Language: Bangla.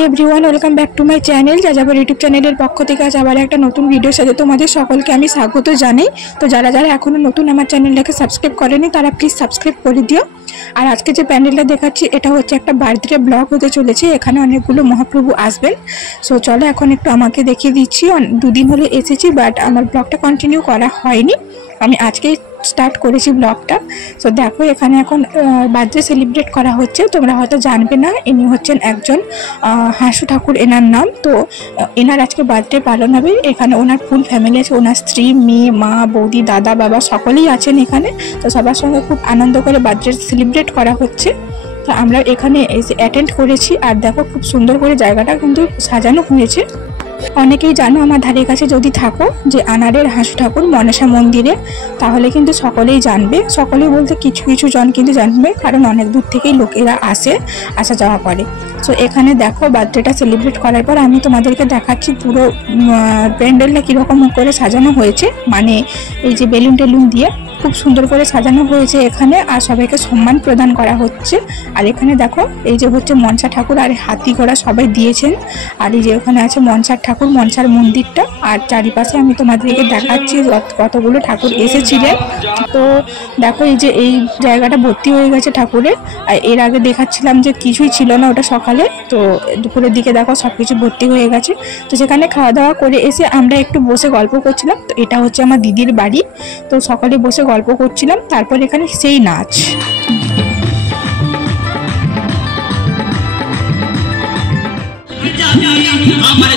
Everyone welcome back to my channel Jajabor YouTube channel पक्ष থেকে আজ আবার একটা নতুন ভিডিওর সাথে তোমাদের সকলকে আমি স্বাগত জানাই। তো যারা যারা এখনো নতুন আমার চ্যানেলটাকে সাবস্ক্রাইব করেনি তারা প্লিজ সাবস্ক্রাইব করে দিও। আর আজকে যে প্যান্ডেলটা দেখাচ্ছি এটা হচ্ছে একটা বার্থডে ব্লগ হতে চলেছে, এখানে অনেকগুলো মহাপ্রভু আসবেন। সো চলো এখন একটু আমাকে দেখিয়ে দিচ্ছি। দুদিন হলো এসেছি বাট আমার ব্লগটা কন্টিনিউ করা হয়নি, আমি আজকেই স্টার্ট করেছি ব্লগটা। সো দেখো এখানে এখন বার্থডে সেলিব্রেট করা হচ্ছে, তোমরা হয়তো জানবে না ইনি হচ্ছেন একজন হাসু ঠাকুর এনার নাম। তো এনার আজকে বার্থডে পালন হবে, এখানে ওনার ফুল ফ্যামিলি আছে, ওনার স্ত্রী, মেয়ে, মা, বৌদি, দাদা, বাবা সকলেই আছেন এখানে। তো সবার সঙ্গে খুব আনন্দ করে বার্থডে সেলিব্রেট করা হচ্ছে। তো আমরা এখানে এসে অ্যাটেন্ড করেছি আর দেখো খুব সুন্দর করে জায়গাটা কিন্তু সাজানো হয়েছে। অনেকেই জানো আমার ধারে কাছে যদি থাকো যে আনাড়ের হাসু ঠাকুর মনসা মন্দিরে, তাহলে কিন্তু সকলেই জানবে। সকলেই বলতে কিছু কিছু জন কিন্তু জানবে, কারণ অনেক দূর থেকেই লোকেরা আসা যাওয়া করে। সো এখানে দেখো বার্থডেটা সেলিব্রেট করার পর আমি তোমাদেরকে দেখাচ্ছি পুরো প্যান্ডেলটা কীরকম করে সাজানো হয়েছে। মানে এই যে বেলুন টেলুন দিয়ে খুব সুন্দর করে সাজানো হয়েছে এখানে, আর সবাইকে সম্মান প্রদান করা হচ্ছে। আর এখানে দেখো এই যে হচ্ছে মনসা ঠাকুর আর হাতি ঘোড়া সবাই দিয়েছেন। আর এই যে ওখানে আছে মনসার ঠাকুর, মনসার মন্দিরটা। আর চারিপাশে আমি তোমাদেরকে দেখাচ্ছি কতগুলো ঠাকুর এসেছিলেন। তো দেখো এই যে এই জায়গাটা ভর্তি হয়ে গেছে ঠাকুরের। আর এর আগে দেখাচ্ছিলাম যে কিছুই ছিল না, ওটা সকালে। তো দুপুরের দিকে দেখো সব কিছু ভর্তি হয়ে গেছে। তো সেখানে খাওয়া দাওয়া করে এসে আমরা একটু বসে গল্প করছিলাম। তো এটা হচ্ছে আমার দিদির বাড়ি, তো সকালে বসে গল্প করছিলাম। তারপর এখানে সেই নাচ। আমার